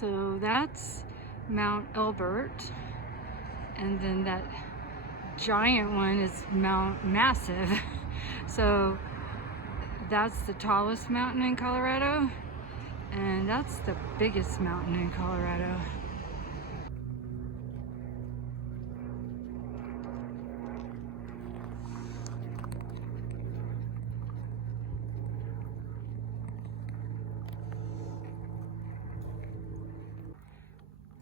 So that's Mount Elbert, and then that giant one is Mount Massive. So that's the tallest mountain in Colorado, and that's the biggest mountain in Colorado.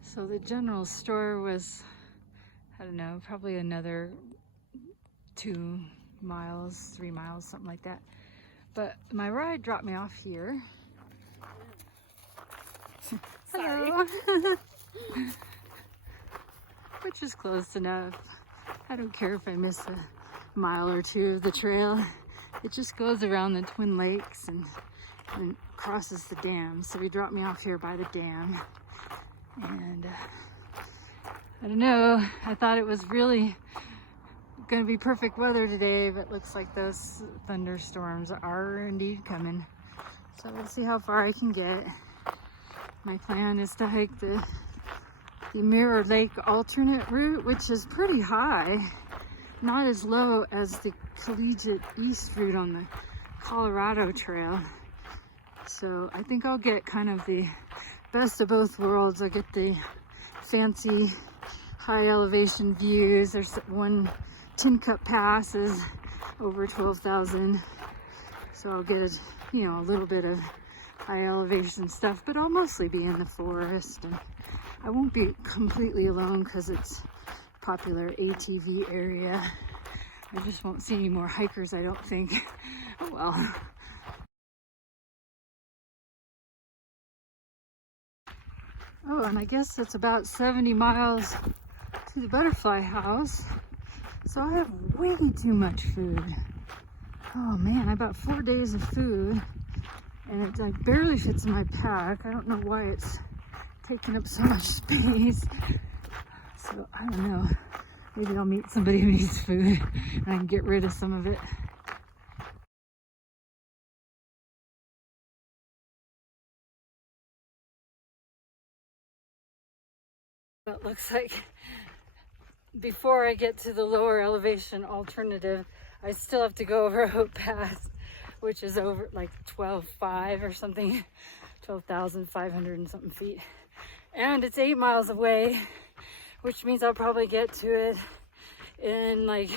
So the general store was, I don't know, probably another 2 miles, 3 miles, something like that. But my ride dropped me off here. Hello. Which is close enough. I don't care if I miss a mile or 2 of the trail. It just goes around the Twin Lakes and crosses the dam. So he dropped me off here by the dam. And I don't know, I thought it was really going to be perfect weather today, but it looks like those thunderstorms are indeed coming. So we'll see how far I can get. My plan is to hike the Mirror Lake alternate route, which is pretty high, not as low as the Collegiate East route on the Colorado Trail. So I think I'll get kind of the best of both worlds. I get the fancy high elevation views. There's one Tin Cup Pass is over 12,000. So I'll get a little bit of high elevation stuff, but I'll mostly be in the forest, and I won't be completely alone because it's a popular ATV area. I just won't see any more hikers, I don't think. Oh well. Oh, and I guess it's about 70 miles to the butterfly house. So I have way too much food. Oh man, I bought 4 days of food and it like barely fits in my pack. I don't know why it's taking up so much space. So I don't know. Maybe I'll meet somebody who needs food and I can get rid of some of it. It looks like before I get to the lower elevation alternative, I still have to go over Hope Pass, which is over like 12,500 or something, 12,500 and something feet. And it's 8 miles away, which means I'll probably get to it in like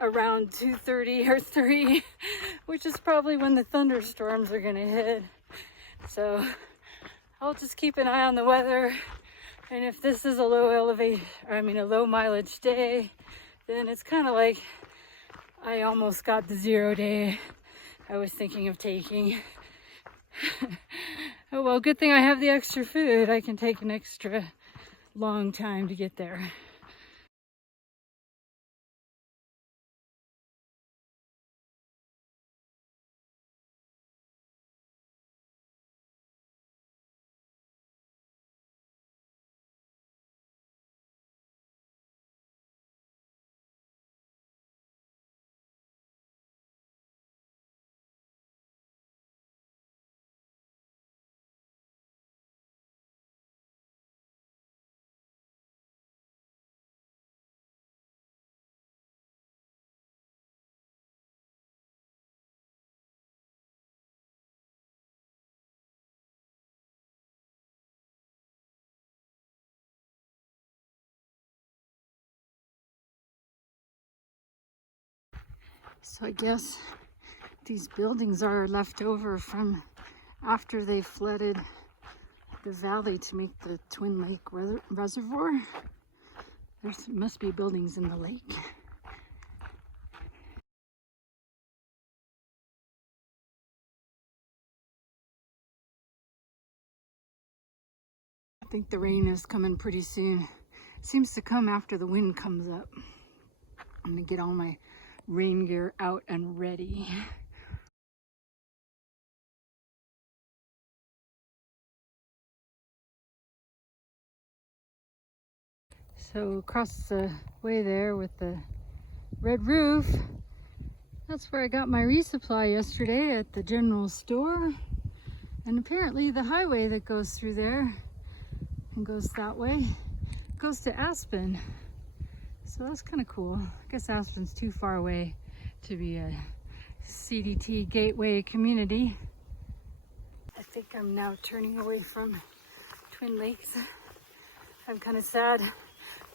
around 2:30 or 3, which is probably when the thunderstorms are gonna hit. So I'll just keep an eye on the weather. And if this is a a low mileage day, then it's kind of like I almost got the 0 day I was thinking of taking. Oh well, good thing I have the extra food. I can take an extra long time to get there. So I guess these buildings are left over from after they flooded the valley to make the Twin Lake Reservoir. There must be buildings in the lake. I think the rain is coming pretty soon. It seems to come after the wind comes up. I'm gonna get all my rain gear out and ready. So across the way there with the red roof, that's where I got my resupply yesterday at the general store. And apparently the highway that goes through there and goes that way goes to Aspen. So that's kind of cool. I guess Aspen's too far away to be a CDT gateway community. I think I'm now turning away from Twin Lakes. I'm kind of sad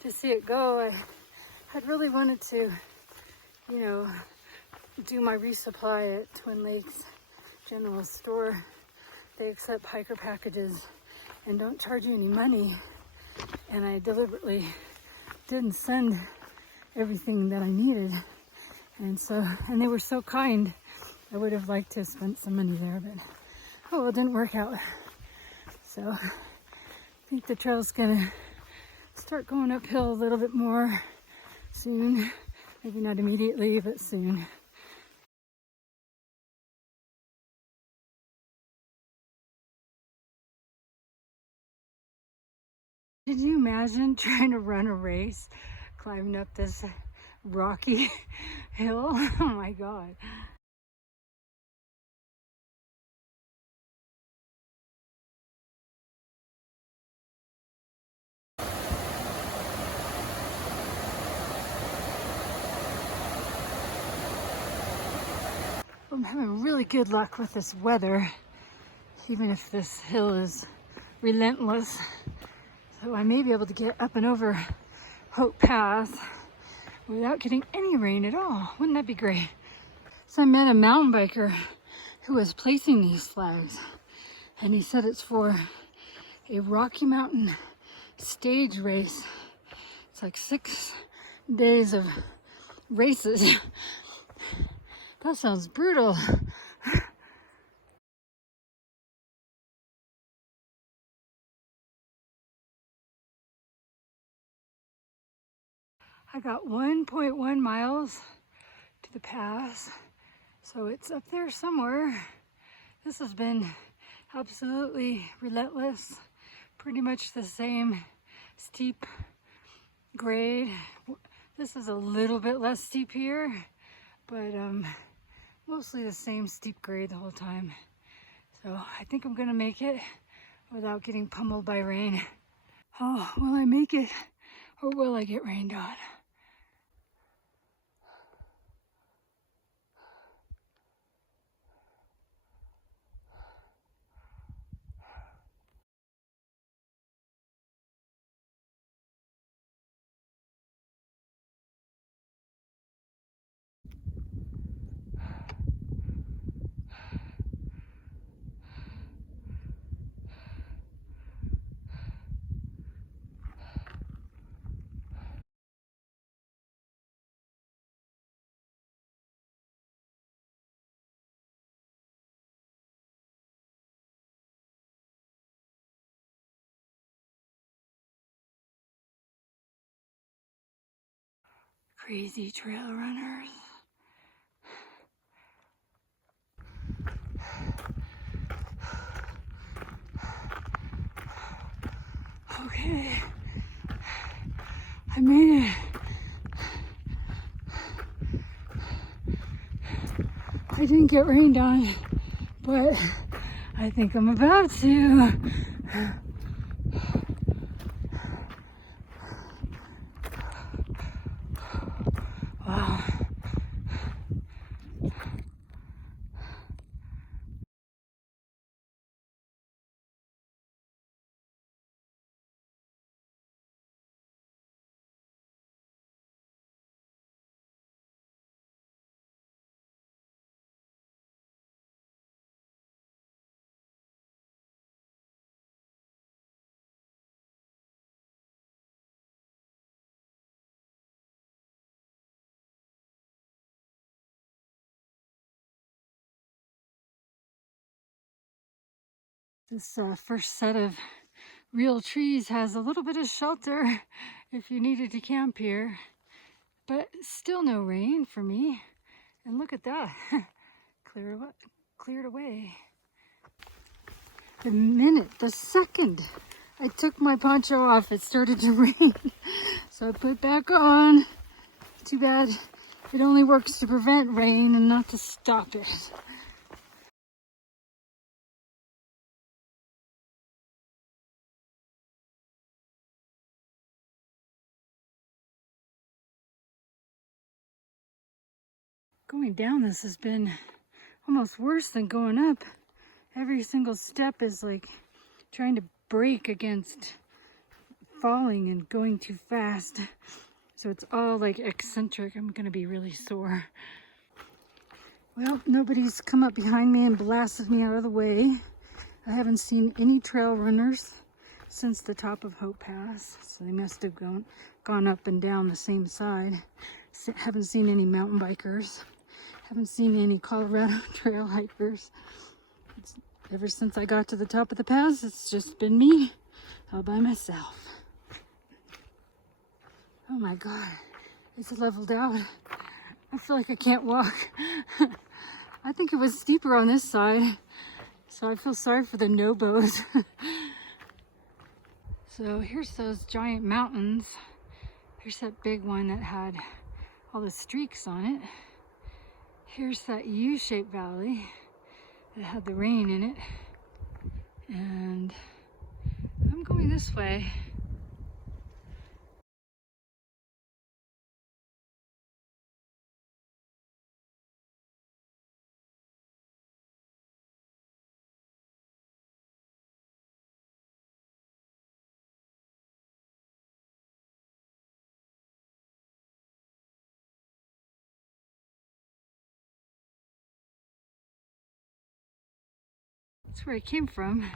to see it go. I'd really wanted to, you know, do my resupply at Twin Lakes General Store. They accept hiker packages and don't charge you any money. And I deliberately didn't send everything that I needed. And they were so kind. I would have liked to have spent some money there, but oh, well, it didn't work out. So I think the trail's gonna start going uphill a little bit more soon. Maybe not immediately, but soon. Did you imagine trying to run a race, climbing up this rocky hill? Oh my God. I'm having really good luck with this weather, even if this hill is relentless. So I may be able to get up and over Hope Pass without getting any rain at all. Wouldn't that be great? So I met a mountain biker who was placing these flags, and he said it's for a Rocky Mountain stage race. It's like 6 days of races. That sounds brutal. I got 1.1 miles to the pass, so it's up there somewhere. This has been absolutely relentless, pretty much the same steep grade. This is a little bit less steep here, but mostly the same steep grade the whole time. So I think I'm gonna make it without getting pummeled by rain. Oh, will I make it or will I get rained on? Crazy trail runners. Okay, I made it. I didn't get rained on, but I think I'm about to. Wow. This first set of real trees has a little bit of shelter if you needed to camp here, but still no rain for me. And look at that, cleared away. The second I took my poncho off, it started to rain. So I put it back on. Too bad it only works to prevent rain and not to stop it. Going down this has been almost worse than going up. Every single step is like trying to brake against falling and going too fast. So it's all like eccentric. I'm gonna be really sore. Well, nobody's come up behind me and blasted me out of the way. I haven't seen any trail runners since the top of Hope Pass, so they must have gone up and down the same side. Haven't seen any mountain bikers. Haven't seen any Colorado trail hikers. Ever since I got to the top of the pass, it's just been me all by myself. Oh my God, it's leveled out. I feel like I can't walk. I think it was steeper on this side, so I feel sorry for the nobos. So here's those giant mountains. Here's that big one that had all the streaks on it. Here's that U-shaped valley that had the rain in it. And I'm going this way. That's where I came from.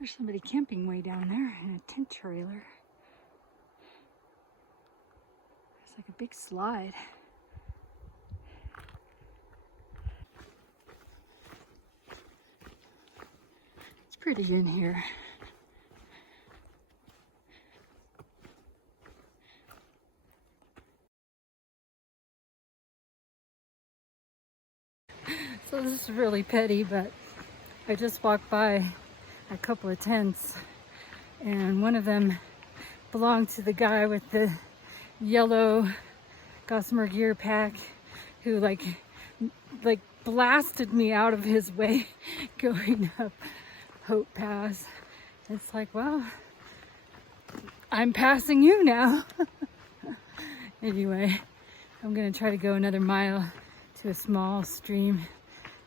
There's somebody camping way down there in a tent trailer. It's like a big slide. It's pretty in here. So this is really petty, but I just walked by a couple of tents, and one of them belonged to the guy with the yellow Gossamer gear pack who like blasted me out of his way going up Hope Pass. It's like, well, I'm passing you now. Anyway, I'm gonna try to go another mile to a small stream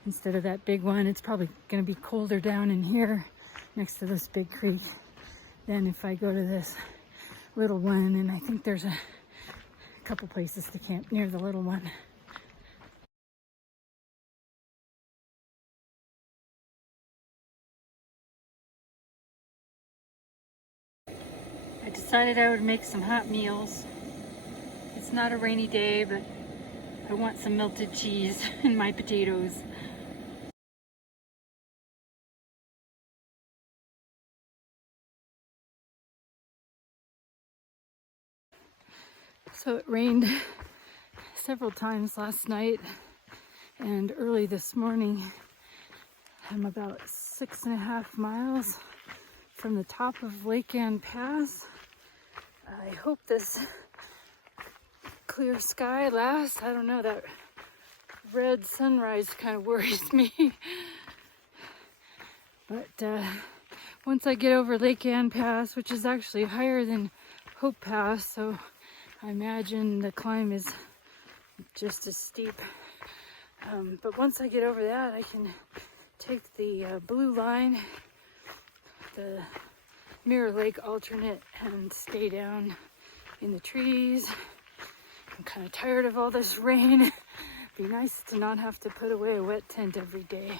instead of that big one. It's probably gonna be colder down in here next to this big creek than if I go to this little one, and I think there's a couple places to camp near the little one. I decided I would make some hot meals. It's not a rainy day, but I want some melted cheese in my potatoes. So it rained several times last night and early this morning. I'm about 6.5 miles from the top of Lake Ann Pass. I hope this clear sky lasts. I don't know, that red sunrise kind of worries me. But once I get over Lake Ann Pass, which is actually higher than Hope Pass, so I imagine the climb is just as steep. But once I get over that, I can take the blue line, the Mirror Lake alternate, and stay down in the trees. I'm kind of tired of all this rain. Be nice to not have to put away a wet tent every day.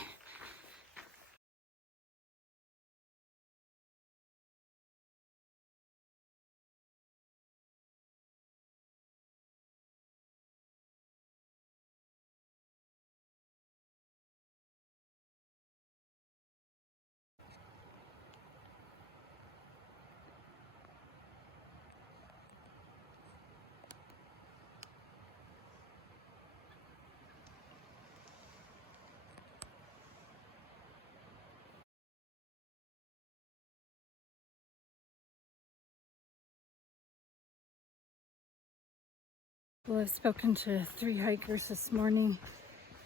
Well, I've spoken to 3 hikers this morning,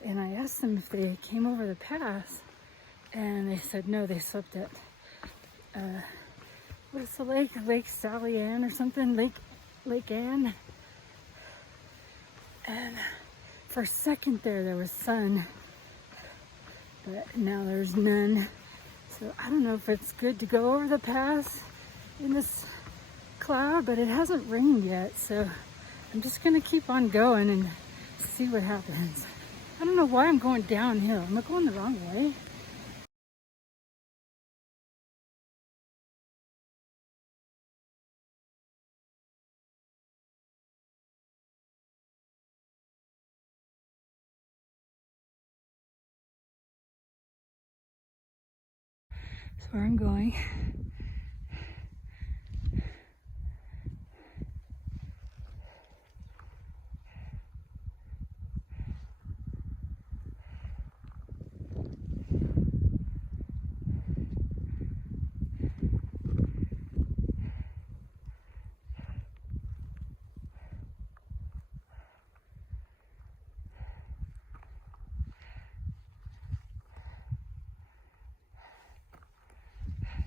and I asked them if they came over the pass, and they said no, they slept at what's the lake? Lake Sally Ann or something? Lake Ann. And for a second there was sun, but now there's none. So I don't know if it's good to go over the pass in this cloud, but it hasn't rained yet. So I'm just gonna keep on going and see what happens. I don't know why I'm going downhill. Am I going the wrong way? That's where I'm going.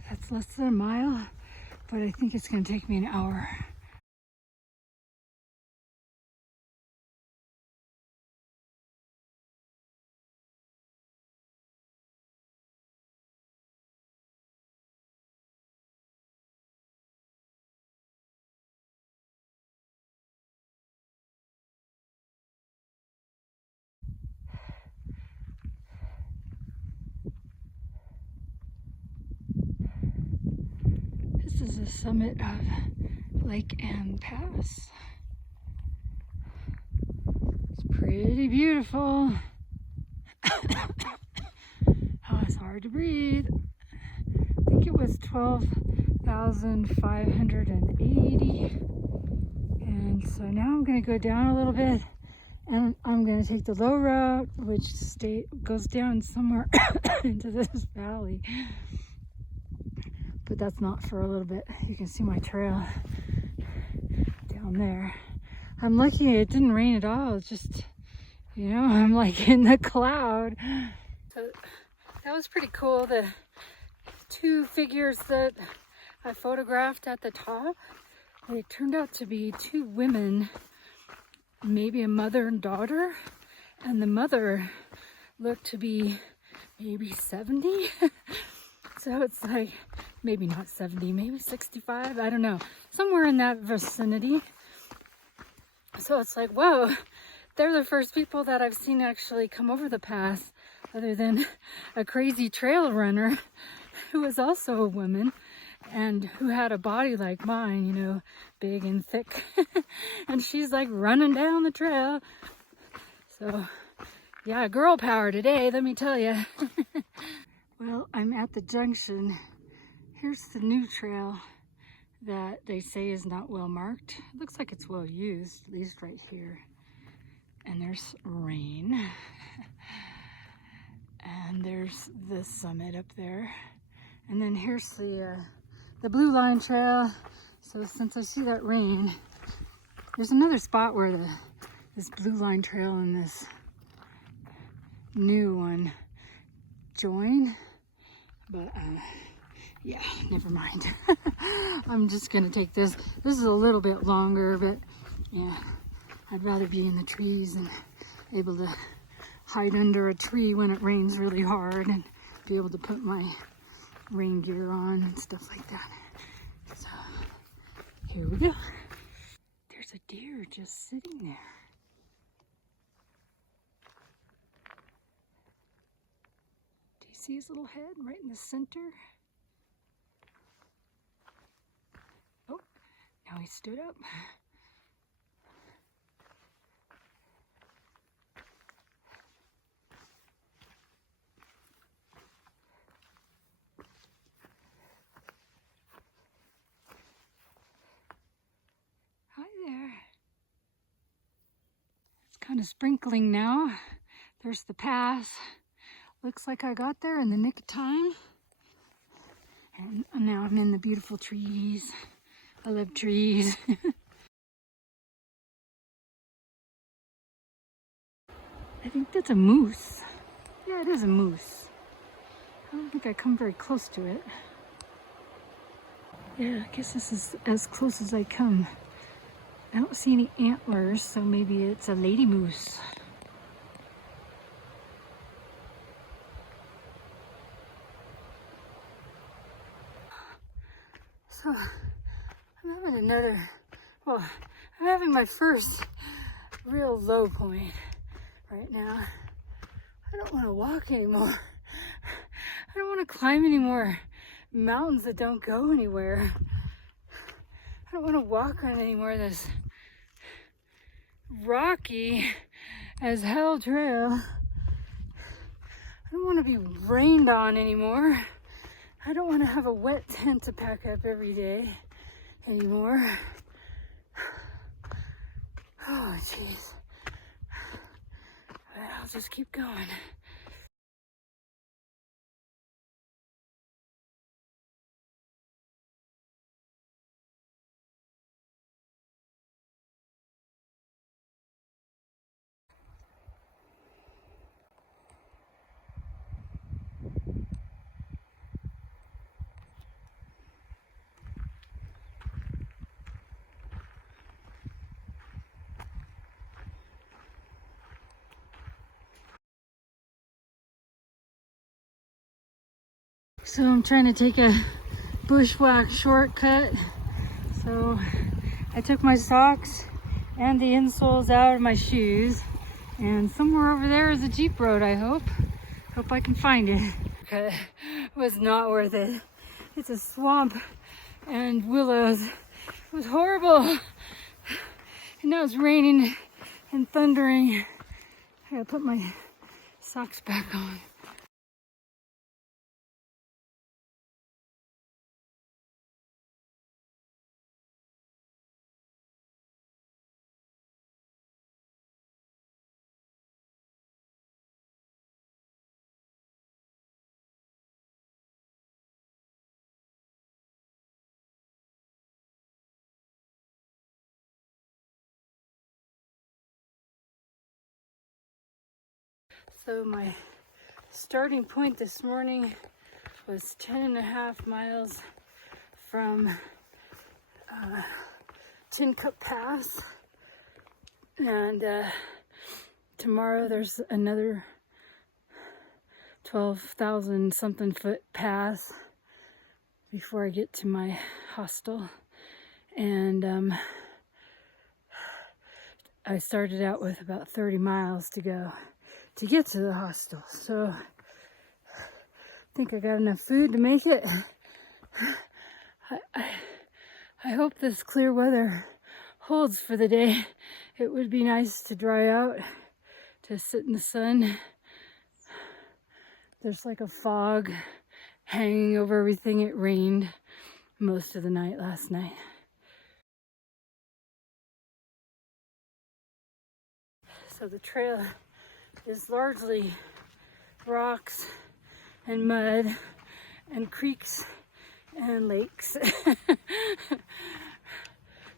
That's less than a mile, but I think it's gonna take me an hour. This is the summit of Lake Ann Pass. It's pretty beautiful. Oh, it's hard to breathe. I think it was 12,580. And so now I'm gonna go down a little bit and I'm gonna take the low route, which goes down somewhere into this valley. But that's not for a little bit. You can see my trail down there. I'm lucky it didn't rain at all. It's just, you know, I'm like in the cloud. So that was pretty cool. The two figures that I photographed at the top, they turned out to be two women, maybe a mother and daughter. And the mother looked to be maybe 70. So it's like, maybe not 70, maybe 65, I don't know. Somewhere in that vicinity. So it's like, whoa, they're the first people that I've seen actually come over the pass, other than a crazy trail runner who was also a woman and who had a body like mine, you know, big and thick. And she's like running down the trail. So yeah, girl power today, let me tell you. Well, I'm at the junction. Here's the new trail that they say is not well marked. It looks like it's well used, at least right here. And there's rain. And there's the summit up there. And then here's the blue line trail. So since I see that rain, there's another spot where this blue line trail and this new one join. But yeah, never mind. I'm just gonna take this. This is a little bit longer, but yeah, I'd rather be in the trees and able to hide under a tree when it rains really hard and be able to put my rain gear on and stuff like that. So here we go. There's a deer just sitting there. Do you see his little head right in the center? Oh, now he stood up. Hi there. It's kind of sprinkling now. There's the pass. Looks like I got there in the nick of time. And now I'm in the beautiful trees. I love trees. I think that's a moose. Yeah, it is a moose. I don't think I come very close to it. Yeah, I guess this is as close as I come. I don't see any antlers, so maybe it's a lady moose. So I'm having I'm having my first real low point right now. I don't want to walk anymore. I don't want to climb any more mountains that don't go anywhere. I don't want to walk on any more of this rocky as hell trail. I don't want to be rained on anymore. I don't want to have a wet tent to pack up every day anymore. Oh, jeez. I'll just keep going. So I'm trying to take a bushwhack shortcut. So I took my socks and the insoles out of my shoes, and somewhere over there is a Jeep road, I hope. Hope I can find it. Okay, it was not worth it. It's a swamp and willows. It was horrible. And now it's raining and thundering. I gotta put my socks back on. So my starting point this morning was 10.5 miles from Tin Cup Pass, and tomorrow there's another 12,000 something foot pass before I get to my hostel. And I started out with about 30 miles to go to get to the hostel, so I think I got enough food to make it. I hope this clear weather holds for the day. It would be nice to dry out, to sit in the sun. There's like a fog hanging over everything. It rained most of the night last night. So the trail is largely rocks and mud and creeks and lakes.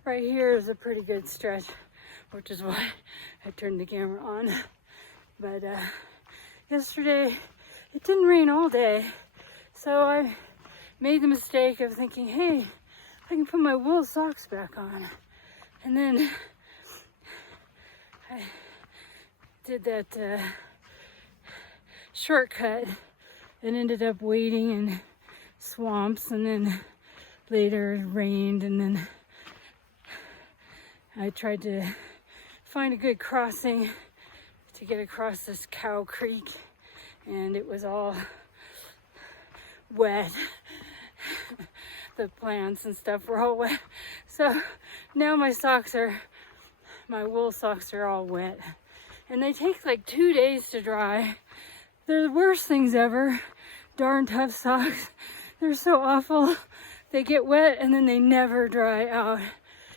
Right here is a pretty good stretch, which is why I turned the camera on. But yesterday it didn't rain all day, so I made the mistake of thinking, hey, I can put my wool socks back on. And then I did that shortcut and ended up wading in swamps, and then later it rained, and then I tried to find a good crossing to get across this cow creek, and it was all wet. The plants and stuff were all wet. So now my wool socks are all wet. And they take like 2 days to dry. They're the worst things ever. Darn tough socks. They're so awful. They get wet and then they never dry out.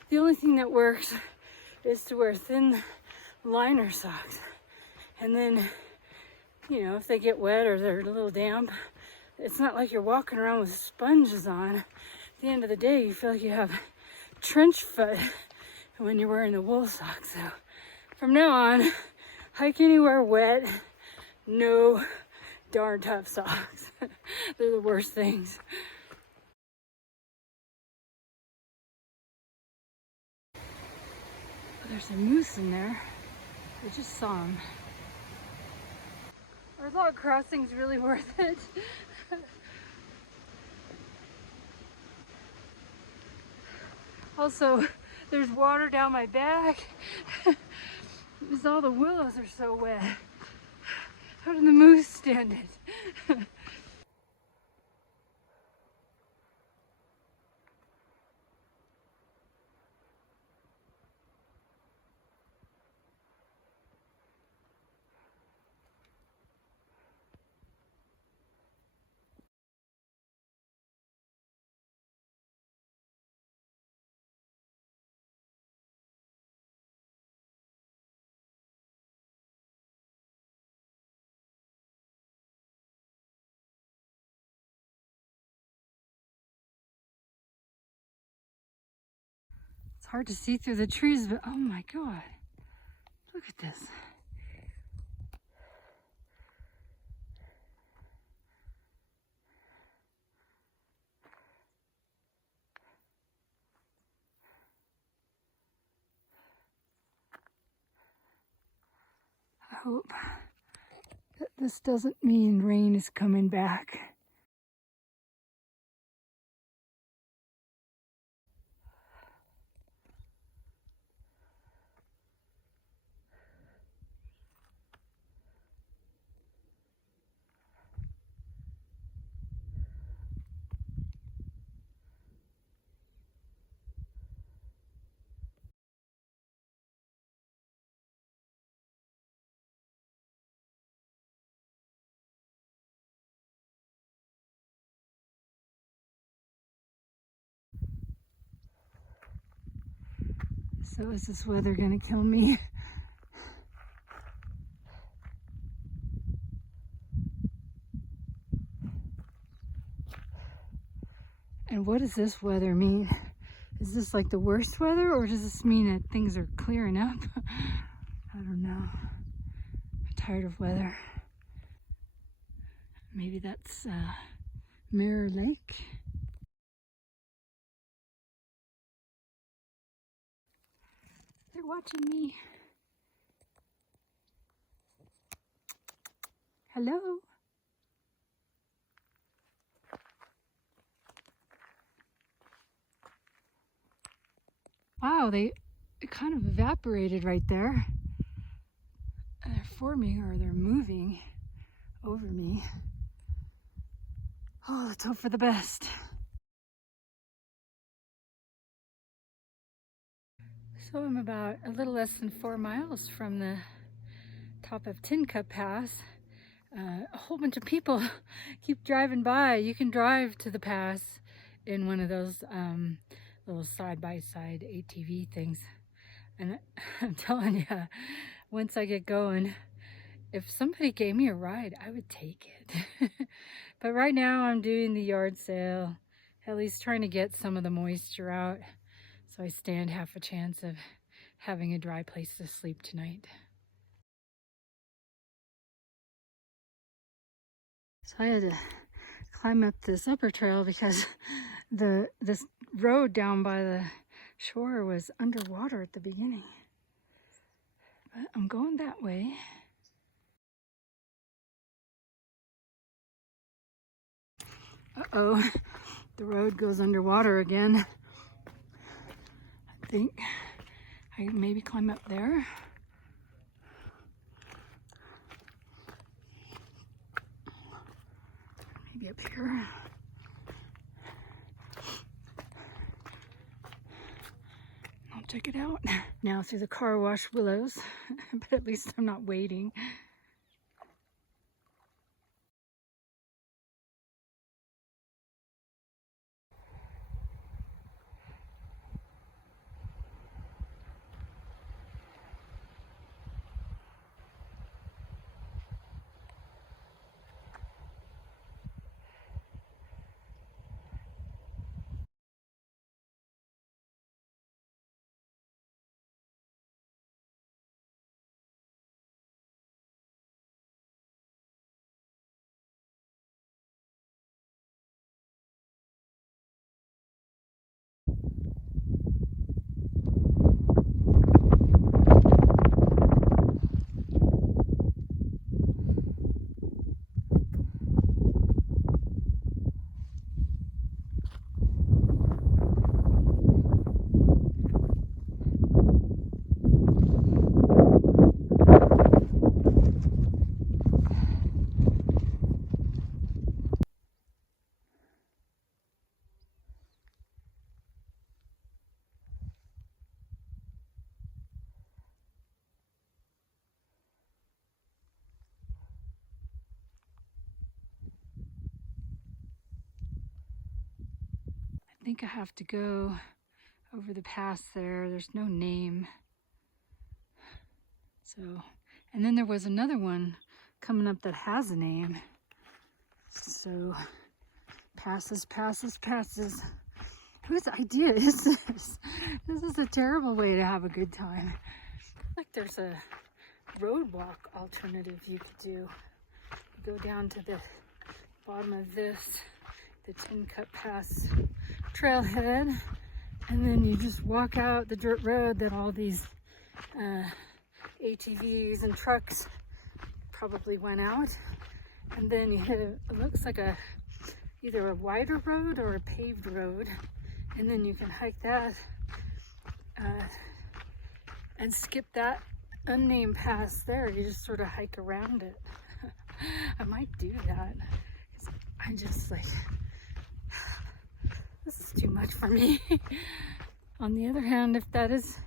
The only thing that works is to wear thin liner socks. And then, you know, if they get wet or they're a little damp, it's not like you're walking around with sponges on. At the end of the day, you feel like you have trench foot when you're wearing the wool socks. So from now on, hike anywhere wet, no darn tough socks. They're the worst things. There's a moose in there. I just saw him. Our log crossing's really worth it. Also, there's water down my back. Because all the willows are so wet. How did the moose stand it? It's hard to see through the trees, but oh my God, look at this. I hope that this doesn't mean rain is coming back. So is this weather gonna kill me? And what does this weather mean? Is this like the worst weather, or does this mean that things are clearing up? I don't know. I'm tired of weather. Maybe that's Mirror Lake. They're watching me. Hello. Wow, they kind of evaporated right there. They're forming, or they're moving over me. Oh, let's hope for the best. So I'm about a little less than 4 miles from the top of Tin Cup Pass. A whole bunch of people keep driving by. You can drive to the pass in one of those little side-by-side ATV things. And I'm telling you, once I get going, if somebody gave me a ride, I would take it. But right now I'm doing the yard sale, at least trying to get some of the moisture out, so I stand half a chance of having a dry place to sleep tonight. So I had to climb up this upper trail because this road down by the shore was underwater at the beginning. But I'm going that way. Uh-oh, the road goes underwater again. I think I can maybe climb up there. Maybe up here. I'll check it out. Now through the car wash willows, but at least I'm not waiting. think I have to go over the pass there. There's no name. So, and then there was another one coming up that has a name. So, passes. Whose idea is this? This is a terrible way to have a good time. Like there's a road walk alternative you could do. You go down to the bottom of this, the Tin Cup Pass trailhead, and then you just walk out the dirt road that all these ATVs and trucks probably went out, and then you hit it looks like either a wider road or a paved road, and then you can hike that and skip that unnamed pass there. You just sort of hike around it. I might do that. I'm just like, this is too much for me. On the other hand, if that is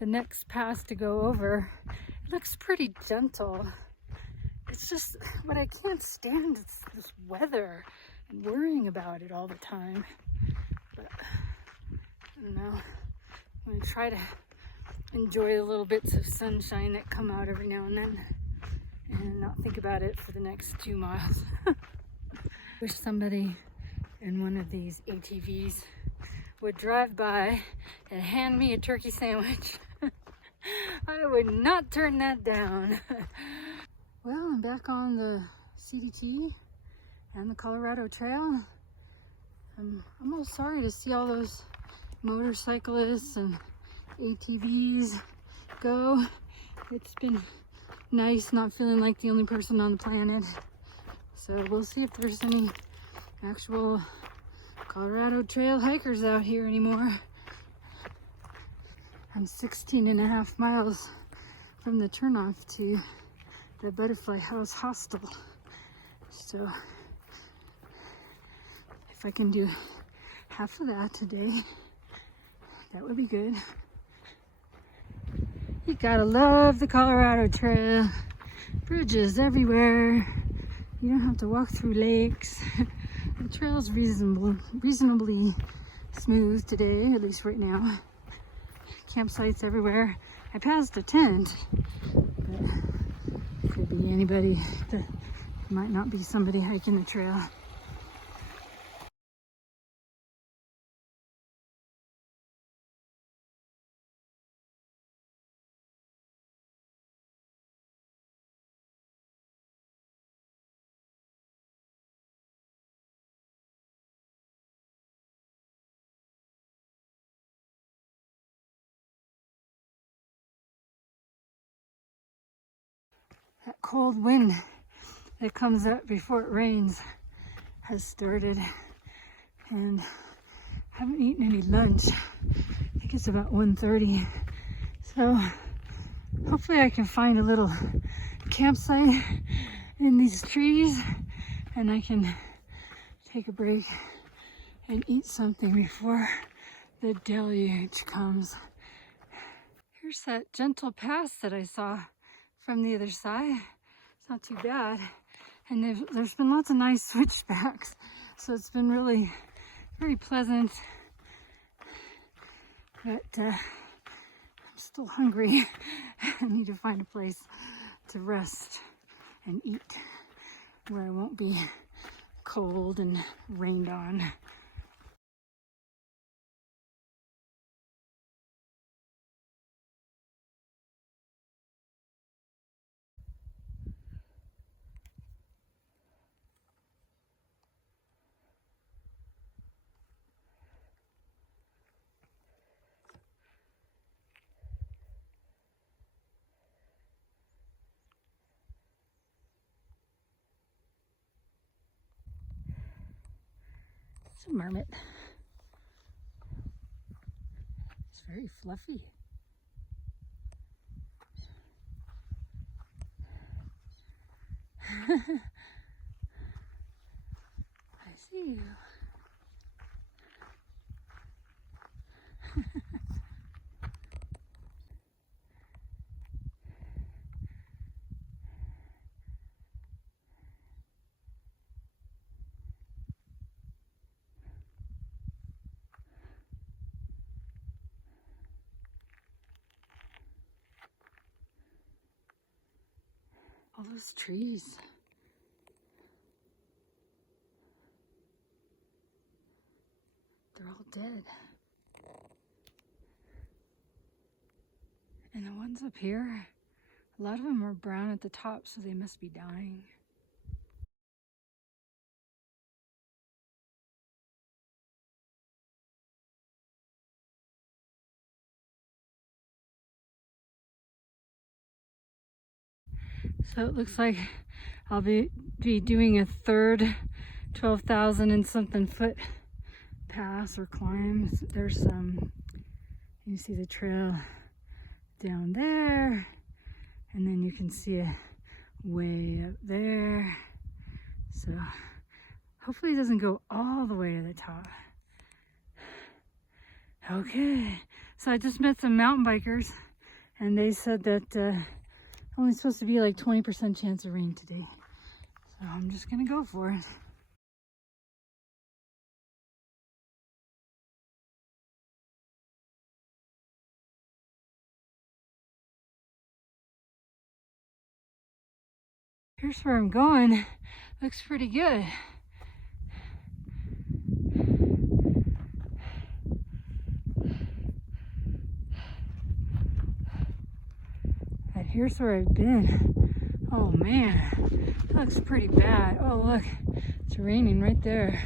the next pass to go over, it looks pretty gentle. It's just what I can't stand is this weather and worrying about it all the time. But I don't know. I'm gonna try to enjoy the little bits of sunshine that come out every now and then and not think about it for the next 2 miles. Wish somebody in one of these ATVs would drive by and hand me a turkey sandwich. I would not turn that down. Well, I'm back on the CDT and the Colorado Trail. I'm almost sorry to see all those motorcyclists and ATVs go. It's been nice not feeling like the only person on the planet. So we'll see if there's any actual Colorado Trail hikers out here anymore. I'm 16.5 miles from the turnoff to the Butterfly House hostel. So if I can do half of that today, that would be good. You gotta love the Colorado Trail. Bridges everywhere. You don't have to walk through lakes. The trail's reasonably smooth today, at least right now. Campsites everywhere. I passed a tent, but could be anybody. That might not be somebody hiking the trail. That cold wind that comes up before it rains has started, and I haven't eaten any lunch. I think it's about 1:30. So hopefully I can find a little campsite in these trees and I can take a break and eat something before the deluge comes. Here's that gentle pass that I saw from the other side. It's not too bad. And there's been lots of nice switchbacks. So it's been really very pleasant. But I'm still hungry. I need to find a place to rest and eat where I won't be cold and rained on. It's a marmot. It's very fluffy. I see you. All those trees. They're all dead. And the ones up here, a lot of them are brown at the top, so they must be dying. So it looks like I'll be doing a third 12,000 and something foot pass or climb. There's some, you see the trail down there, and then you can see it way up there. So hopefully it doesn't go all the way to the top. Okay, so I just met some mountain bikers, and they said that only supposed to be like 20% chance of rain today. So I'm just gonna go for it. Here's where I'm going. Looks pretty good. And here's where I've been. Oh man, that looks pretty bad. Oh look, it's raining right there.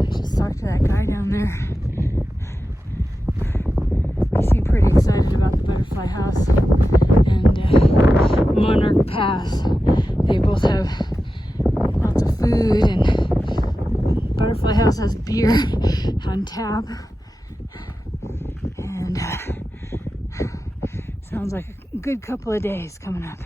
I just talked to that guy down there. He seemed pretty excited about the butterfly house and Monarch Pass. They both have lots of food, and butterfly house has beer on tap. And sounds like a good couple of days coming up.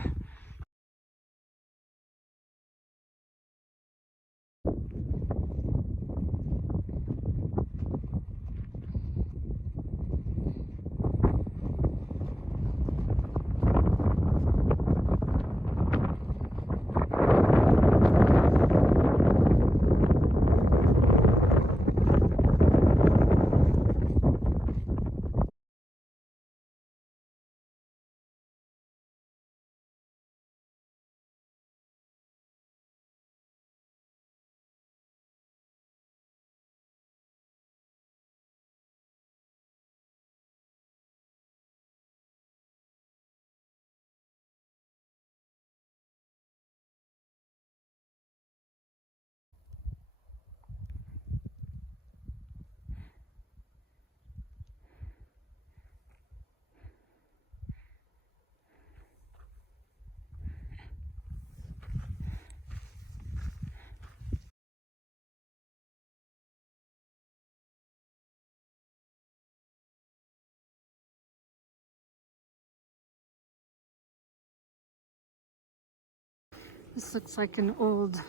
This looks like an old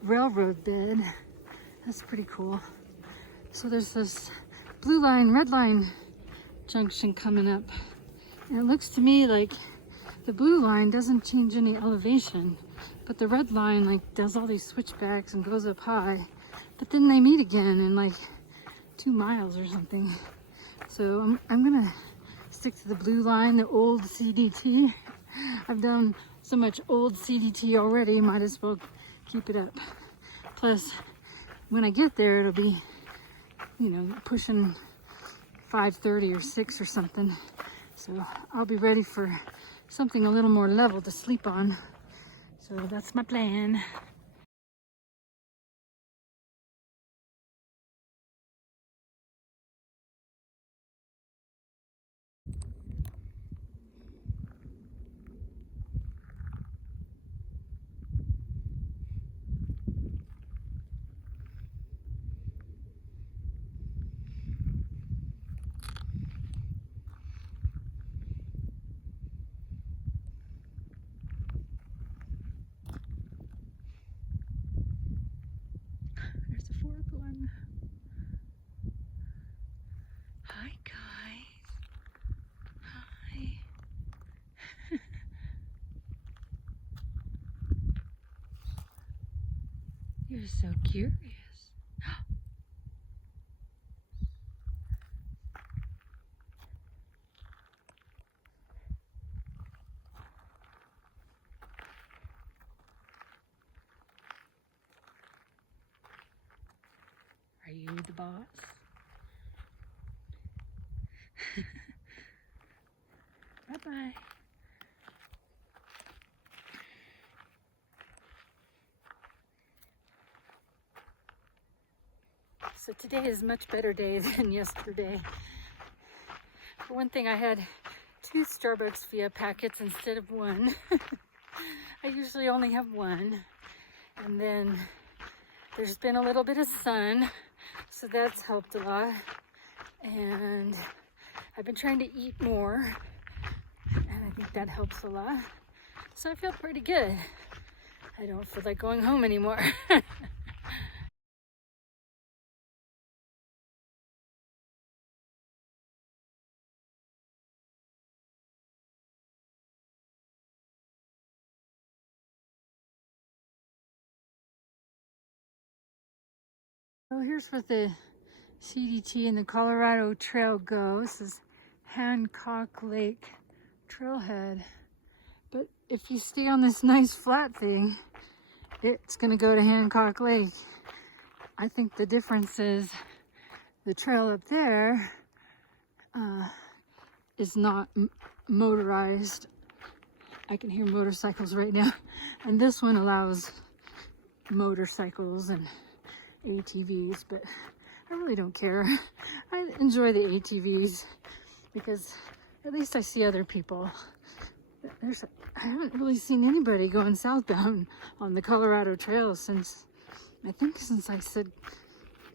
railroad bed. That's pretty cool. So there's this blue line, red line junction coming up. And it looks to me like the blue line doesn't change any elevation, but the red line like does all these switchbacks and goes up high. But then they meet again in like 2 miles or something. So I'm gonna stick to the blue line, the old CDT. I've done so much old CDT already, might as well keep it up. Plus, when I get there, it'll be, you know, pushing 5:30 or 6 or something. So I'll be ready for something a little more level to sleep on. So that's my plan. There's a fork one. Hi guys. Hi. You're so curious. the boss. Bye-bye. So today is a much better day than yesterday. For one thing, I had 2 Starbucks Via packets instead of 1. I usually only have 1. And then there's been a little bit of sun, so that's helped a lot. And I've been trying to eat more, and I think that helps a lot. So I feel pretty good. I don't feel like going home anymore. So here's where the CDT and the Colorado Trail goes. This is Hancock Lake Trailhead. But if you stay on this nice flat thing, it's gonna go to Hancock Lake. I think the difference is the trail up there is not motorized. I can hear motorcycles right now. And this one allows motorcycles and ATVs, but I really don't care. I enjoy the ATVs because at least I see other people. I haven't really seen anybody going southbound on the Colorado Trail since I said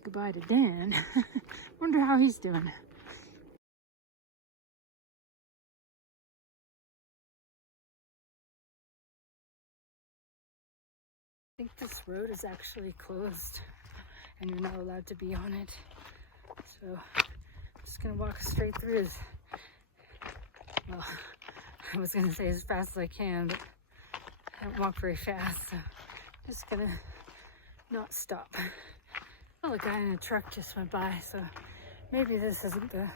goodbye to Dan. Wonder how he's doing. I think this road is actually closed and you're not allowed to be on it. So I'm just gonna walk straight through well, I was gonna say as fast as I can, but I don't walk very fast, so I'm just gonna not stop. Well, a guy in a truck just went by, so maybe this isn't the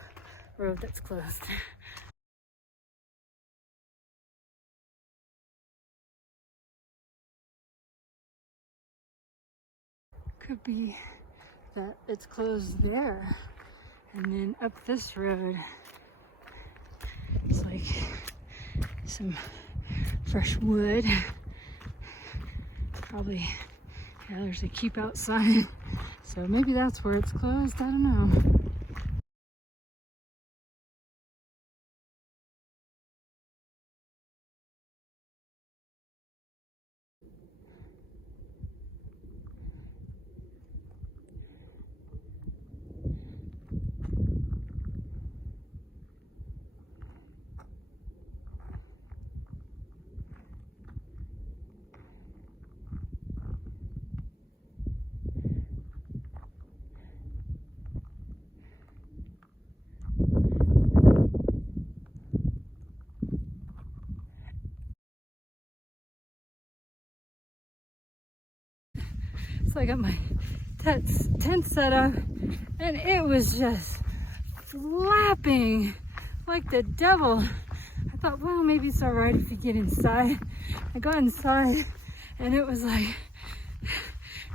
road that's closed. Could be that it's closed there, and then up this road it's like some fresh wood. Probably, yeah, there's a keep out sign, so maybe that's where it's closed. I don't know. So I got my tent set up, and it was just flapping like the devil. I thought, well, maybe it's all right if you get inside. I got inside, and it was like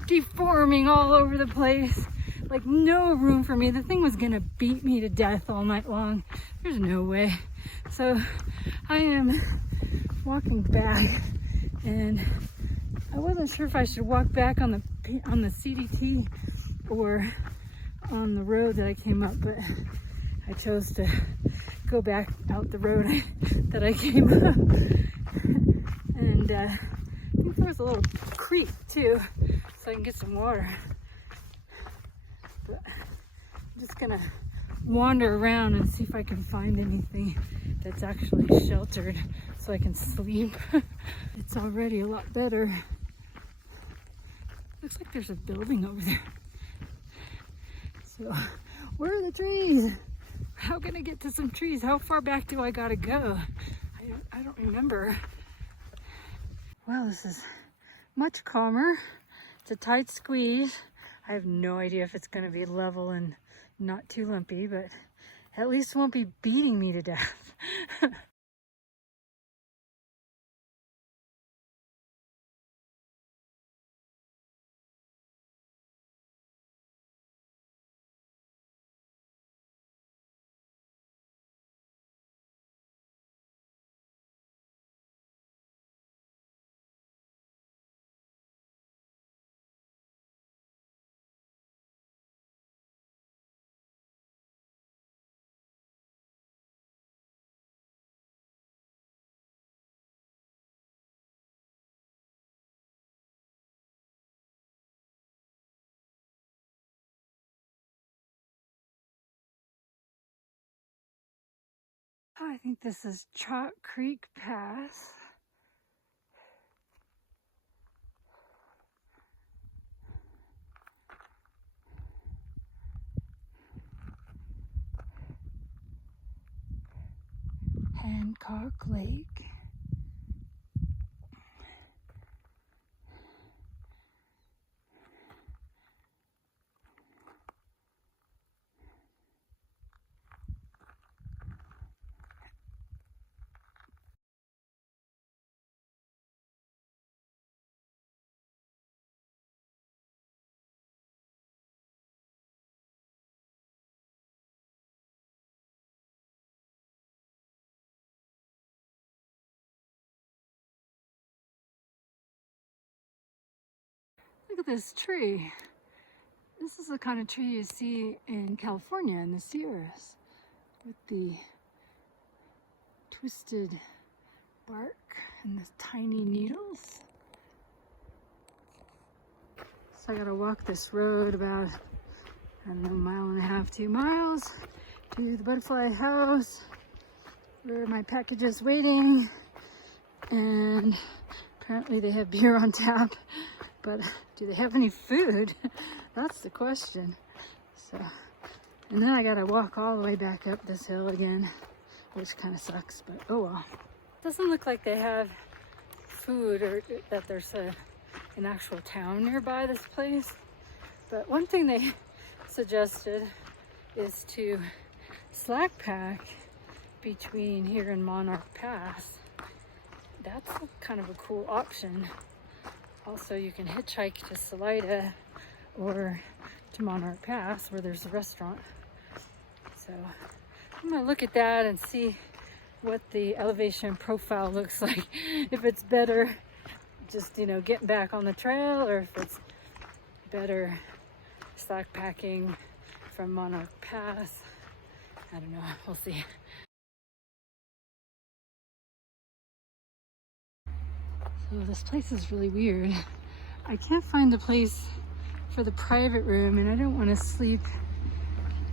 deforming all over the place, like no room for me. The thing was gonna beat me to death all night long. There's no way. So I am walking back, and I wasn't sure if I should walk back on the CDT or on the road that I came up, but I chose to go back out the road that I came up. And I think there was a little creek too, so I can get some water. But I'm just gonna wander around and see if I can find anything that's actually sheltered so I can sleep. It's already a lot better. Looks like there's a building over there. So, where are the trees? How can I get to some trees? How far back do I gotta go? I don't remember. Well, this is much calmer. It's a tight squeeze. I have no idea if it's gonna be level and not too lumpy, but at least it won't be beating me to death. I think this is Chalk Creek Pass. Hancock Lake. Look at this tree. This is the kind of tree you see in California in the Sierras with the twisted bark and the tiny needles. So I gotta walk this road about, I don't know, a mile and a half, 2 miles to the butterfly house where my package is waiting. And apparently they have beer on tap, but do they have any food? That's the question. So, and then I gotta walk all the way back up this hill again, which kind of sucks, but oh well. Doesn't look like they have food or that there's an actual town nearby this place. But one thing they suggested is to slack pack between here and Monarch Pass. That's kind of a cool option. Also, you can hitchhike to Salida or to Monarch Pass where there's a restaurant. So I'm gonna look at that and see what the elevation profile looks like. If it's better just, you know, getting back on the trail, or if it's better slack packing from Monarch Pass. I don't know, we'll see. So this place is really weird. I can't find a place for the private room, and I don't want to sleep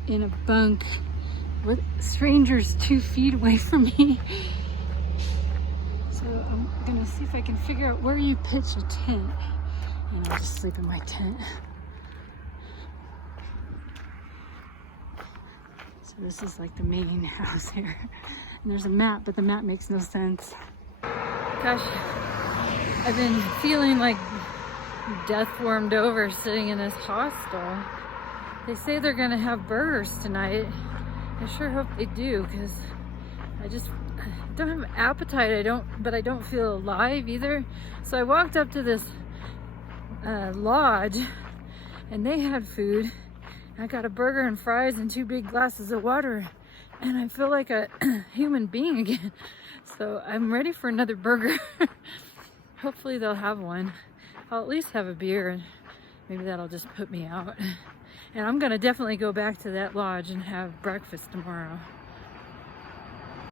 in a bunk with strangers 2 feet away from me. So I'm gonna see if I can figure out where you pitch a tent, and I'll just sleep in my tent. So this is like the main house here. And there's a map, but the map makes no sense. Gosh, I've been feeling like death warmed over sitting in this hostel. They say they're gonna have burgers tonight. I sure hope they do, because I just don't have an appetite. But I don't feel alive either. So I walked up to this lodge, and they had food. I got a burger and fries and 2 big glasses of water, and I feel like a human being again. So I'm ready for another burger. Hopefully they'll have one. I'll at least have a beer, and maybe that'll just put me out. And I'm gonna definitely go back to that lodge and have breakfast tomorrow.